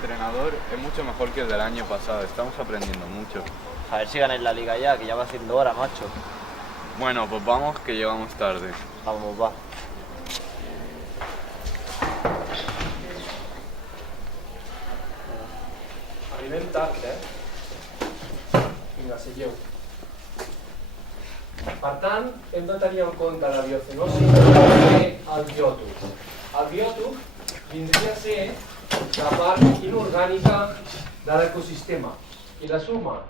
entrenador es mucho mejor que el del año pasado. Estamos aprendiendo mucho. A ver si ganáis la liga ya, que ya va haciendo hora, macho. Bueno, pues vamos que llegamos tarde. Vamos, va. Arribem tard, Vinga, seguiu. Per tant, hem de tenir en compte la biocenosi i el biòtop. El biòtop vindria a ser la part inorgànica de l'ecosistema i la suma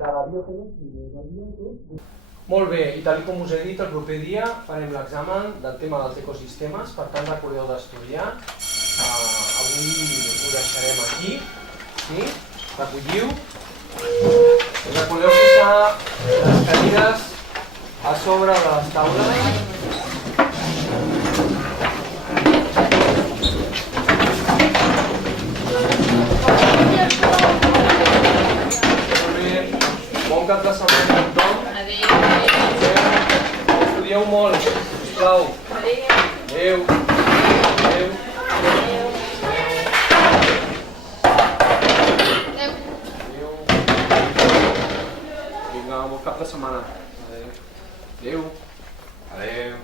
de la biocenosi i del biòtop. Molt bé, i tal com us he dit, el proper dia farem l'examen del tema dels ecosistemes, per tant recordeu d'estudiar. Avui ho deixarem aquí, sí? Recolliu. Recordeu posar les cadires a sobre de les taules. Molt bé. Bon cap de setmana a tothom. Estudieu molt, sisplau. Adéu. Adéu. Vinga, bon cap de setmana. Adéu. Adeu.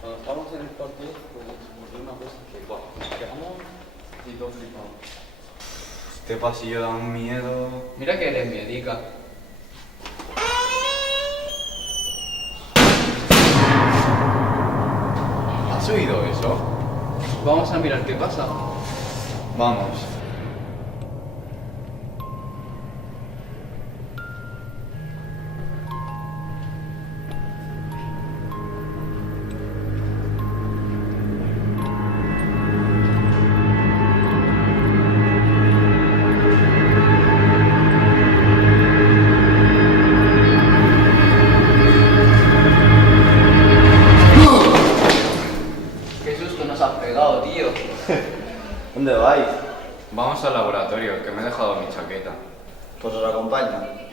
Cuando estamos en el partido, pues ocurrió una cosa que, nos quedamos y todos flipamos. Este pasillo da un miedo. Mira que eres médica. ¿Has oído eso? Vamos a mirar qué pasa. Vamos. Qué susto nos has pegado, tío. ¿Dónde vais? Vamos al laboratorio, que me he dejado mi chaqueta. Pues os acompaño.